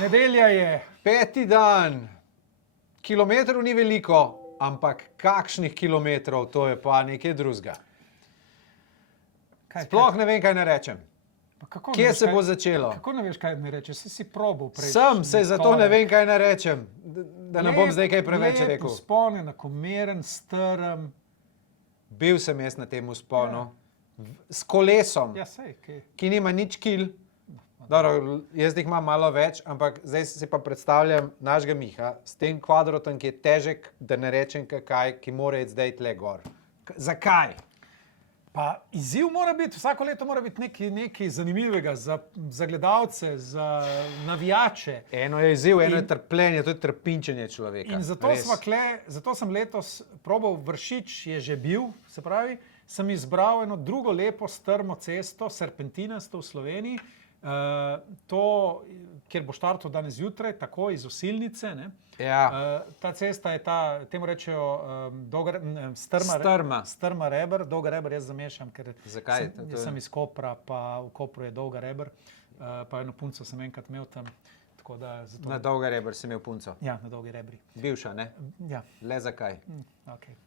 Nedelja je. 5. dan. Kilometrov ni veliko, ampak kakšnih kilometrov, to je pa nekaj drugega. Sploh ne vem, kaj ne rečem. Kje se bo začelo? Kako ne veš, kaj ne rečeš? Si probal prej. Se zato ne vem, kaj ne rečem. Da ne bom zdaj kaj preveč rekel. Vzpon, enakomeren, strm. Bil sem jaz na tem vzponu. S kolesom, ki nima nič kil. Dobro, jaz jih imam malo več, ampak zdaj si pa predstavljam našega Miha s tem kvadrotom, ki je težek, da ne rečem kaj, ki mora iti zdaj tle gor. Zakaj? Pa izziv mora biti, vsako leto mora biti nekaj zanimivega za gledalce, za navijače. Eno je izziv, eno je trpljenje, to je trpinčenje človeka. In zato sem letos probal Vršič, je že bil, se pravi, sem izbral eno drugo lepo strmo cesto, serpentinasto v Sloveniji, kjer bo štartal danes zjutraj, tako iz Osilnice. Ja. Ta cesta je temu rečejo strma reber, dolga reber jaz zamešam, ker sem iz Kopra, pa v Kopru je dolga reber, pa eno punco sem enkrat imel tam. Na dolga reber si imel punco? Ja, na dolgi rebri. Bivša, ne? Ja. Le zakaj? Okay.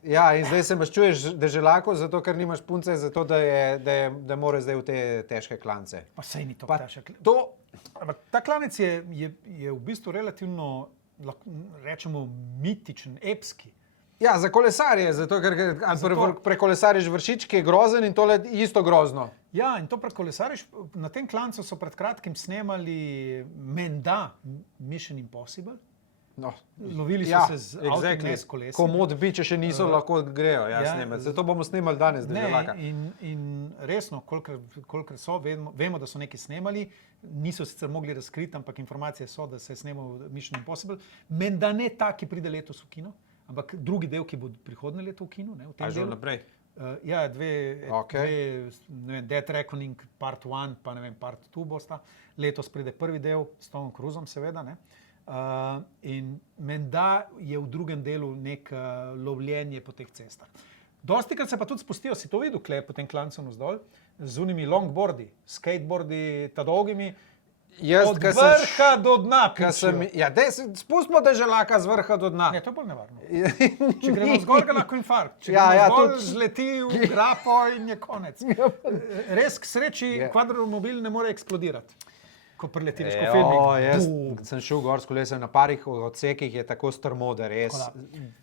Ja, in zdaj se baš čuješ deželako, zato ker nimaš punce, zato da mora zdaj v te težke klance. Pa sej ni to težek. Ta klanec je v bistvu relativno, rečemo, mitičen, epski. Ja, za kolesarje, zato ker prekolesariš Vršič, ki je grozen in tole isto grozno. Ja, in to prekolesariš, na tem klancu so pred kratkim snemali menda Mission Impossible. No, lovili so se z avtom s kolesi. Komod bi, če še niso, lahko grejo snemati. Zato bomo snemali danes deželaka. In resno, kolikor so, vemo, da so nekaj snemali, niso sicer mogli razkriti, ampak informacije so, da se je snemal Mission Impossible. Menda ne ta, ki pride letos v kino, ampak drugi del, ki bo prihodnje leto v kino. A že naprej? Ja, dve, Death Reckoning Part 1, pa ne vem, Part 2 bosta. Letos pride prvi del s Tomom Cruisom, seveda, ne. In menda je v drugem delu nek lovljenje po teh cestah. Dostikrat se pa tudi spustijo, si to videl, kle po tem klancu navzdol, z unimi longboardi, skateboardi, ta dolgimi, od vrha do dna. Ja, spustimo deželaka z vrha do dna. Ne, to je bolj nevarno. Če gremo zgor, ga lahko infarkt. Če gremo zgor, zleti v grapo in je konec. Res k sreči kvadromobil ne more eksplodirati. Ko preletiš po filmih. Jaz sem šel gor s kolesem na parih odsekih, je tako strmo, da res.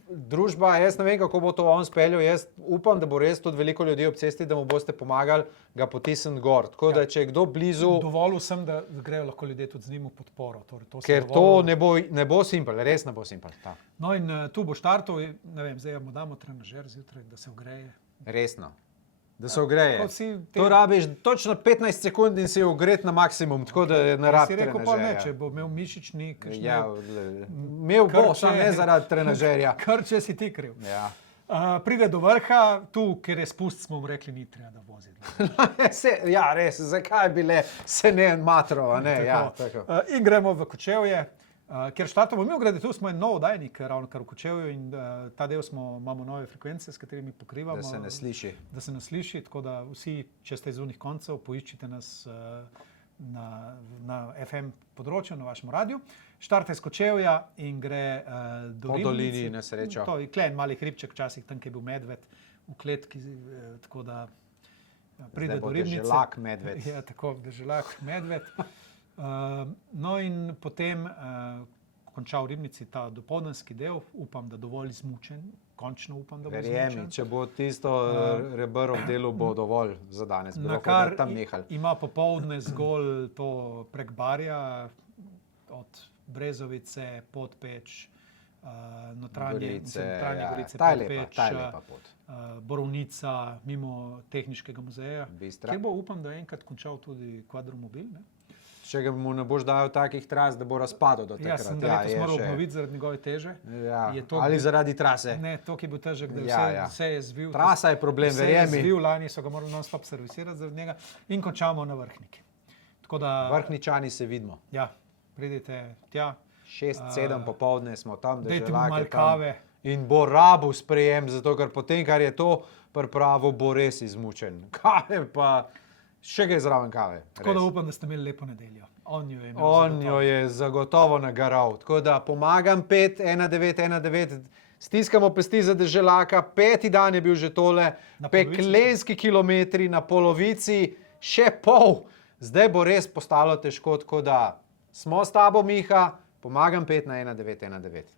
Družba, jaz ne vem, kako bo to on speljal, jaz upam, da bo res tudi veliko ljudi ob cesti, da mu boste pomagali ga potisniti gor. Tako da, če je kdo blizu... Dovolil sem, da grejo lahko ljudje tudi z njim v podporo. Ker to ne bo simpel, res ne bo simpel. No in tu bo štartov, ne vem, zdaj mu damo trenažer zjutraj, da se ogreje. Resno. Da se ogreje. To rabiš točno 15 sekund in si ogret na maksimum, tako da ne rabi trenažerja. Si rekel pa ne, če bo imel mišični, imel bo, samo ne zaradi trenažerja. Krče si ti kriv. Pride do vrha, tu, kjer je spust, smo mu rekli, ni treba da vozi. Ja, res, zakaj bi le se ne matro, a ne? In gremo v Kočevje. Ker štartamo, mi ogrede, tu smo en nov oddajnik, ravno kar v Kočevju, in ta del imamo nove frekvence, s katerimi pokrivamo. Da se ne sliši. Da se ne sliši, tako da vsi, če ste iz unih koncev, poiščite nas na FM področju, na vašem radiju. Štarte iz Kočevja in gre do Ribnice. Po dolini, na srečo. To je klen mali hribček, včasih tam, ki je bil medved v kletki, tako da pride do Ribnice. Zdaj bo deželak medved. Ja, tako, deželak medved. No in potem končal v Ribnici ta dopoldanski del, upam, da dovolj izmučen, končno upam, da bo izmučen. Verjemi, če bo tisto rebro v delu, bo dovolj za danes. Na kar ima popoldne zgolj to prek Barja, od Brezovice, Podpeč, Notranje Gorice, Podpeč, Borovnica, mimo Tehniškega muzeja, kjer bo, upam, da enkrat končal tudi kvadromobil, ne? Če ga mu ne boš dal takih tras, da bo razpadel do takrat. Ja, sem da letos moral obnoviti zaradi njegove teže. Ali zaradi trase. Ne, to, ki je bil težek, da vse je zvil. Trasa je problem, verjemi. Vse je zvil, lani so ga morali non-stop servisirati zaradi njega in končamo na Vrhniki. Vrhničani se vidimo. Ja, pridite tja. 6-7 popoldne smo tam, dajte mu malo kave. In bo rabu sprejem, zato ker potem, kar je to pripravo, bo res izmučen. Kave pa... Še kaj zraven kave. Tako da upam, da ste imeli lepo nedeljo. On jo je zagotovo nagaral. Tako da pomagam 5-1-9-1-9. Stiskamo pesti za Deželaka. 5. dan je bil že tole. Peklenski kilometri na polovici, še pol. Zdaj bo res postalo težko, tako da smo s tabo, Miha. Pomagam 5-1-9-1-9.